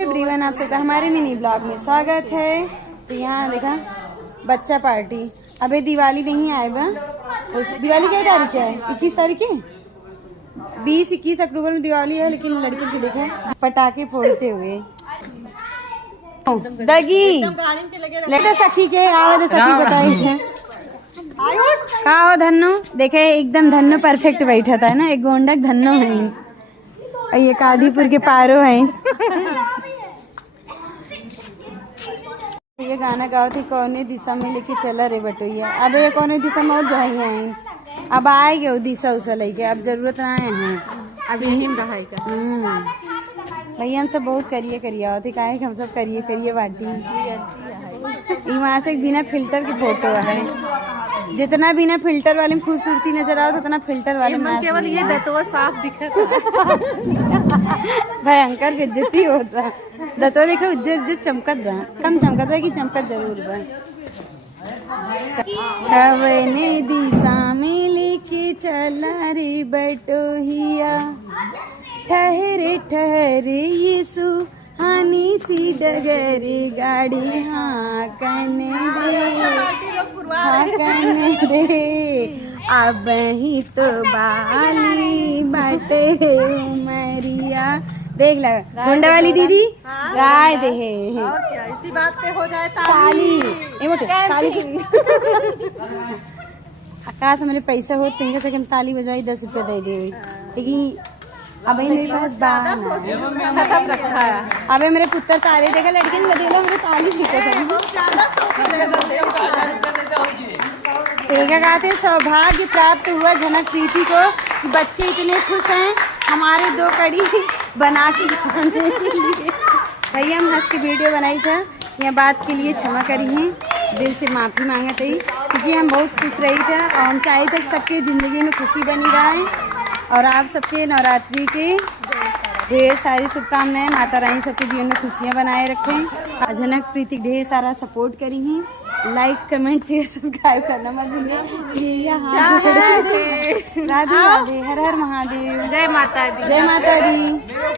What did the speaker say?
Everyone, आप सबका हमारे मिनी ब्लॉग में स्वागत है। तो यहाँ देखा बच्चा पार्टी। अबे दिवाली नहीं आए बा। दिवाली क्या तारीख है? 21 तारीख है। 20-21 अक्टूबर में दिवाली है, लेकिन लड़के की देखा पटाखे फोड़ते हुए दगी लेटे सखी के आवाज सखी बताई का हो धन्नो। देखे एकदम धन्नो परफेक्ट बैठा था ना। एक गोंडक धन्नो है और ये कादीपुर के पारो है। ये गाना गाओ थे कौने दिशा में लेके चला रे बटोइया। अब ये कौने दिशा में और जाइए आई। अब आएगे वो दिशा उसा लेके। अब जरूरत ना आए हैं अब यही रहेगा। भैया हम सब बहुत करिए होते काहे हम सब करिए बाटी। वहाँ से बिना फिल्टर की फोटो है। जितना बिना फिल्टर वाले में खूबसूरती नजर आओ उतना फिल्टर वाले में केवल ये दतवा साफ दिखता। भयंकर बेइज्जती होता। दतवा देखो उज्जर चमकत बा। कम चमकत है कि चमकत जरूर बा। हवने दिशा में लेके चला रे बटोहिया। ठहरे ठहरे यीशु हानी सी डगरी गाड़ी हाँकन दे अब ही तो बाली बाटे उमरिया। देख लगा गुंडा वाली दीदी गाय दे है। और क्या इसी बात पे हो जाए ताली आकाश मेरे पैसा हो 3 सेकंड ताली बजाई 10 रुपए दे दे। लेकिन अभी मेरे पास रखा है। अबे मेरे पुत्र तारे देखा लड़के ने लदेला मेरे ताली देखा कहते सौभाग्य प्राप्त हुआ जनक प्रीति को कि बच्चे इतने खुश हैं हमारे 2 कड़ी बना के खाने के लिए। भैया हम हंस के वीडियो बनाई था। यह बात के लिए क्षमा करिए, दिल से माफ़ी मांगा थी, क्योंकि हम बहुत खुश रही थे और हम चाहे थे सबके ज़िंदगी में खुशी बनी रहे। और आप सबके नवरात्रि के ढेर सारी शुभकामनाएं। माता रानी सबके जीवन में खुशियाँ बनाए रखें। जनक प्रीति ढेर सारा सपोर्ट करी हैं। लाइक कमेंट शेयर सब्सक्राइब करना मत भूलिए। राधे राधे, हर हर महादेव, जय माता दी। जय माता दी।